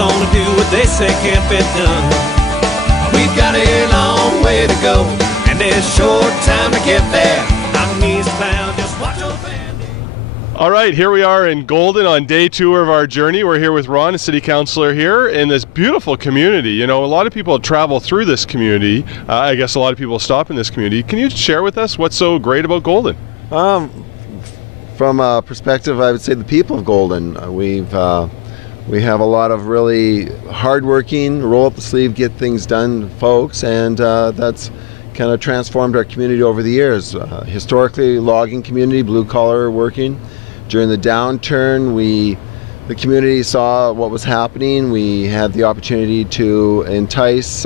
gonna do what they say can't be done. We've got a long way to go, and there's short time to get there. I'm eastbound, just watch your band. All right, here we are in Golden on day 2 of our journey. We're here with Ron, a city councillor here in this beautiful community. You know, a lot of people travel through this community. I guess a lot of people stop in this community. Can you share with us what's so great about Golden? From a perspective, I would say the people of Golden. We have a lot of really hardworking, roll up the sleeve, get things done folks, and that's kind of transformed our community over the years. Historically, logging community, blue collar working. During the downturn, the community saw what was happening. We had the opportunity to entice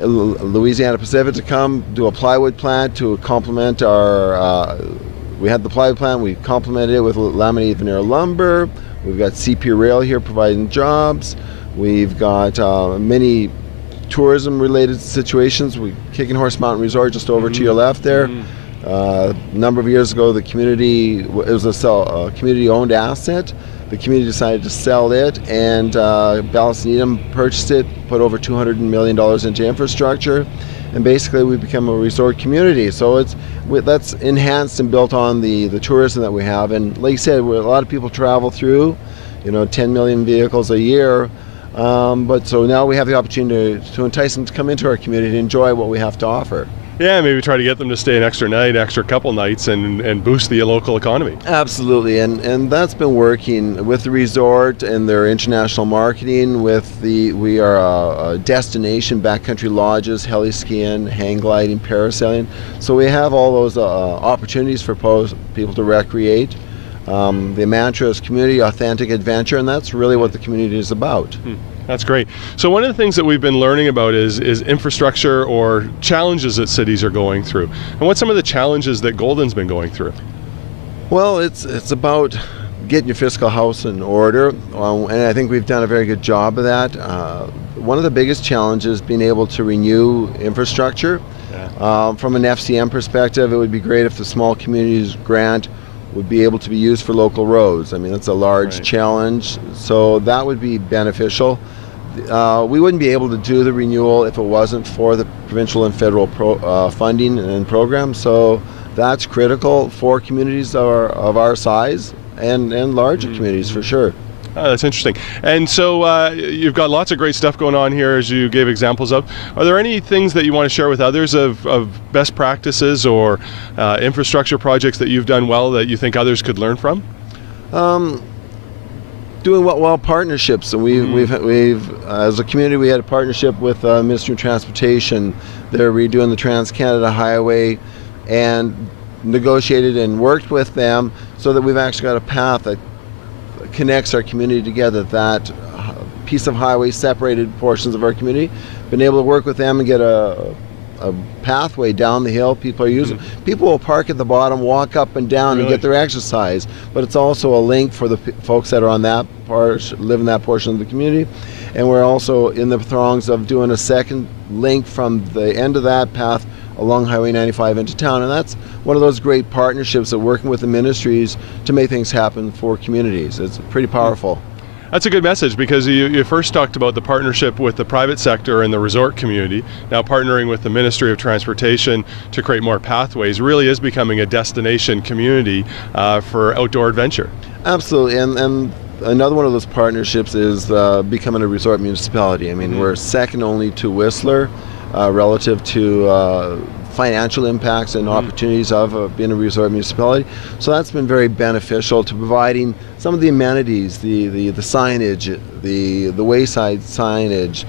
Louisiana Pacific to come do a plywood plant to complement our. We had the plywood plant. We complemented it with laminated veneer lumber. We've got CP Rail here providing jobs. We've got many tourism-related situations. Kicking Horse Mountain Resort just over to your left there. A number of years ago, the community, it was a community-owned asset. The community decided to sell it, and Ballast Needham purchased it, put over $200 million into infrastructure, and basically we become a resort community. So that's enhanced and built on the tourism that we have. And like you said, a lot of people travel through, 10 million vehicles a year. But so now we have the opportunity to entice them to come into our community to enjoy what we have to offer. Yeah, maybe try to get them to stay an extra night, extra couple nights, and boost the local economy. Absolutely, and that's been working with the resort and their international marketing. We are a destination, backcountry lodges, heli skiing, hang gliding, parasailing. So we have all those opportunities for people to recreate. The mantra is community, authentic adventure, and that's really what the community is about. That's great. So one of the things that we've been learning about is infrastructure or challenges that cities are going through. And what's some of the challenges that Golden's been going through? Well, it's about getting your fiscal house in order, and I think we've done a very good job of that. One of the biggest challenges is being able to renew infrastructure. Yeah. From an FCM perspective, it would be great if the small communities grant would be able to be used for local roads. I mean, that's a large challenge, so that would be beneficial. We wouldn't be able to do the renewal if it wasn't for the provincial and federal funding and programs, so that's critical for communities of our size and larger communities for sure. Oh, that's interesting. And so you've got lots of great stuff going on here, as you gave examples of. Are there any things that you want to share with others of best practices or infrastructure projects that you've done well that you think others could learn from? Doing well partnerships. And we've as a community, we had a partnership with Ministry of Transportation. They're redoing the Trans-Canada Highway, and negotiated and worked with them so that we've actually got a path that connects our community together. That piece of highway separated portions of our community. Been able to work with them and get a pathway down the hill. People are using. People will park at the bottom, walk up and down, and get their exercise. But it's also a link for the folks that are on that part, live in that portion of the community. And we're also in the throngs of doing a second link from the end of that path along Highway 95 into town, and that's one of those great partnerships of working with the ministries to make things happen for communities. It's pretty powerful. That's a good message, because you first talked about the partnership with the private sector and the resort community. Now partnering with the Ministry of Transportation to create more pathways really is becoming a destination community for outdoor adventure. Absolutely, and another one of those partnerships is becoming a resort municipality. I mean, we're second only to Whistler relative to financial impacts and opportunities of being a resort municipality. So that's been very beneficial to providing some of the amenities, the signage, the wayside signage,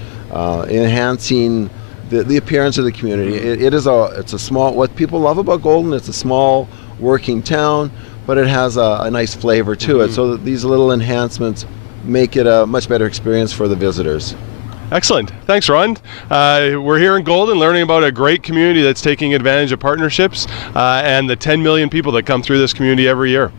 enhancing the appearance of the community. It's a small, what people love about Golden, it's a small working town, but it has a nice flavor to it. So that these little enhancements make it a much better experience for the visitors. Excellent. Thanks, Ron. We're here in Golden learning about a great community that's taking advantage of partnerships and the 10 million people that come through this community every year.